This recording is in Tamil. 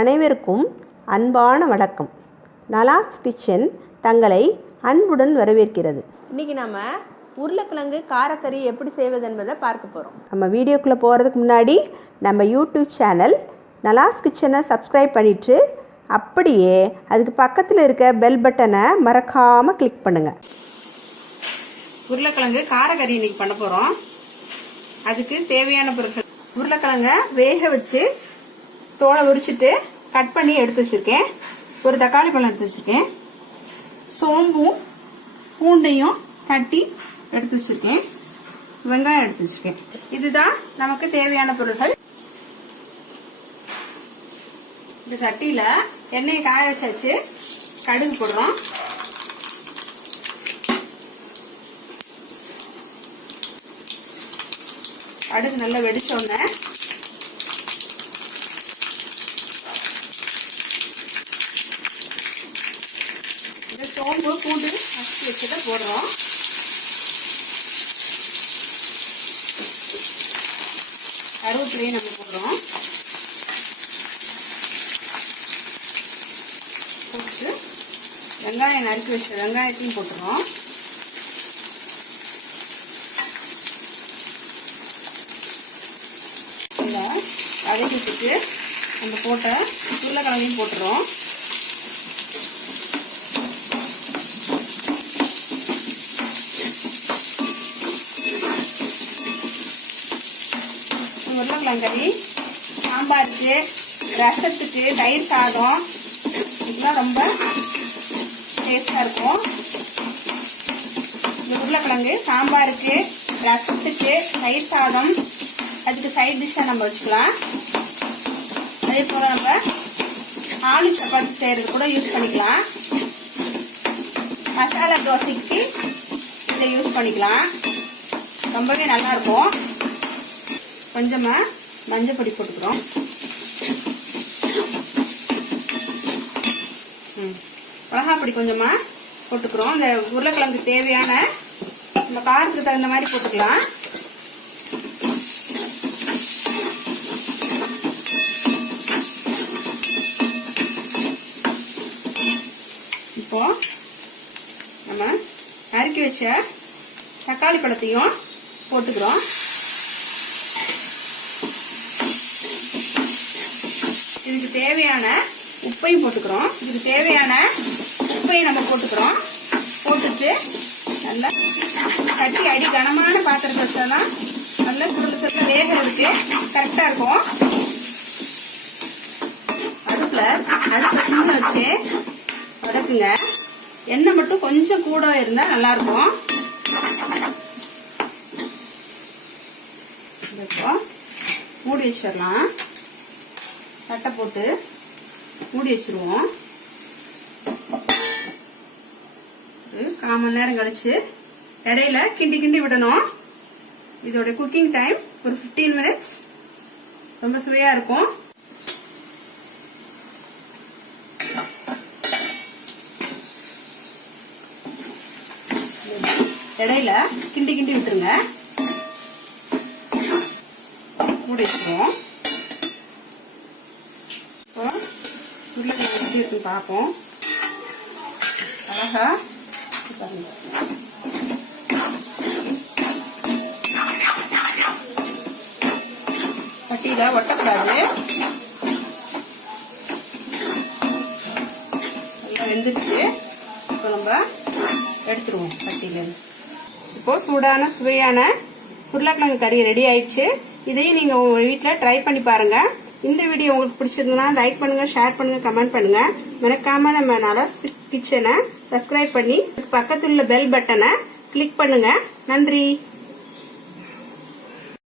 அனைவருக்கும் அன்பான வணக்கம். நலாஸ் கிச்சன் தங்களை அன்புடன் வரவேற்கிறது. இன்றைக்கி நம்ம உருளைக்கிழங்கு காரக்கறி எப்படி செய்வது என்பதை பார்க்க போகிறோம். நம்ம வீடியோக்குள்ளே போகிறதுக்கு முன்னாடி நம்ம யூடியூப் சேனல் நலாஸ் கிச்சனை சப்ஸ்கிரைப் பண்ணிவிட்டு அப்படியே அதுக்கு பக்கத்தில் இருக்க பெல் பட்டனை மறக்காமல் கிளிக் பண்ணுங்கள். உருளைக்கிழங்கு காரக்கறி இன்றைக்கி பண்ண போகிறோம். அதுக்கு தேவையான பொருட்கள்: உருளைக்கிழங்க வேக வச்சு தோலை உரிச்சிட்டு கட் பண்ணி எடுத்து வச்சுருக்கேன். ஒரு தக்காளி பழம் எடுத்து வச்சுருக்கேன். சோம்பும் பூண்டையும் தட்டி எடுத்து வச்சுருக்கேன். வெங்காயம் எடுத்து வச்சுருக்கேன். இதுதான் நமக்கு தேவையான பொருட்கள். இந்த சட்டியில் எண்ணெயை காய வச்சாச்சு. கடுகு போடுறோம். கடுகு நல்லா வெடிச்சோடனே இந்த சோம்பு பூண்டு அரைச்சி வச்சதை போடுறோம். கருவேப்பிலையும் நம்ம போடுறோம். போட்டு வெங்காயம் நறுக்கி வச்ச வெங்காயத்தையும் போட்டுறோம். வதக்கிட்டு நம்ம போட்ட உருளைக்கிழங்கையும் போட்டுறோம். உருளைக்கிழங்கறி சாம்பாருக்கு, ரசத்துக்கு, தயிர் சாதம் இதெல்லாம் ரொம்ப டேஸ்டாக இருக்கும். இந்த உருளைக்கிழங்கு சாம்பாருக்கு, ரசத்துக்கு, தயிர் சாதம் அதுக்கு சைட் டிஷ்ஷாக நம்ம வச்சுக்கலாம். அதே போல் நம்ம ஆலு சப்பாத்தி செய்கிறது கூட யூஸ் பண்ணிக்கலாம். மசாலா தோசைக்கு இதை யூஸ் பண்ணிக்கலாம். ரொம்பவே நல்லாயிருக்கும். கொஞ்சமாக மஞ்சள் பொடி போட்டுக்கிறோம். மிளகாப்பொடி கொஞ்சமாக போட்டுக்கிறோம். இந்த உருளைக்கிழங்கு தேவையான நம்ம காரத்துக்கு தகுந்த மாதிரி போட்டுக்கலாம். இப்போ நம்ம நறுக்கி வச்ச தக்காளி பழத்தையும் போட்டுக்கிறோம். இதுக்கு தேவையான உப்பையும் போட்டுக்கிறோம். இதுக்கு தேவையான உப்பையும் நம்ம போட்டுக்கிறோம். போட்டுட்டு நல்லா கட்டி அடி கனமான பாத்திரத்தை வச்சோம்னா நல்லா சுருள வேகிறதுக்கு கரெக்டாக இருக்கும். அடுப்பை சிம்ல வச்சு வதக்குங்க. எண்ணெய் மட்டும் கொஞ்சம் கூட இருந்தா நல்லா இருக்கும். இப்போ மூடி வச்சிடலாம். சட்டை போட்டு மூடி வச்சிருவோம். 1/4 மணி நேரம் கழிச்சு இடையில கிண்டி கிண்டி விடணும். இதோட குக்கிங் டைம் ஒரு 15 மினிட்ஸ். ரொம்ப சுவையா இருக்கும். இடையில கிண்டி கிண்டி விட்டுருங்க. மூடி வச்சுருவோம். இப்போ உருளைக்கிழங்கு எப்படி இருக்குன்னு பார்ப்போம். அழகா பாருங்க. கட்டியில ஒட்டக்கூடாது. நல்லா வெந்துடுச்சு. இப்போ நம்ம எடுத்துருவோம் கட்டியிலேருந்து. இப்போ சூடான சுவையான உருளைக்கிழங்கு கறி ரெடி ஆயிடுச்சு. இதையும் நீங்கள் உங்கள் வீட்டில் ட்ரை பண்ணி பாருங்கள். இந்த வீடியோ உங்களுக்கு பிடிச்சிருந்ததுன்னா லைக் பண்ணுங்கள், ஷேர் பண்ணுங்கள், கமெண்ட் பண்ணுங்கள். மறக்காமல் நம்ம நலாஸ் கிச்சனை சப்ஸ்கிரைப் பண்ணி பக்கத்தில் உள்ள பெல் பட்டனை கிளிக் பண்ணுங்கள். நன்றி.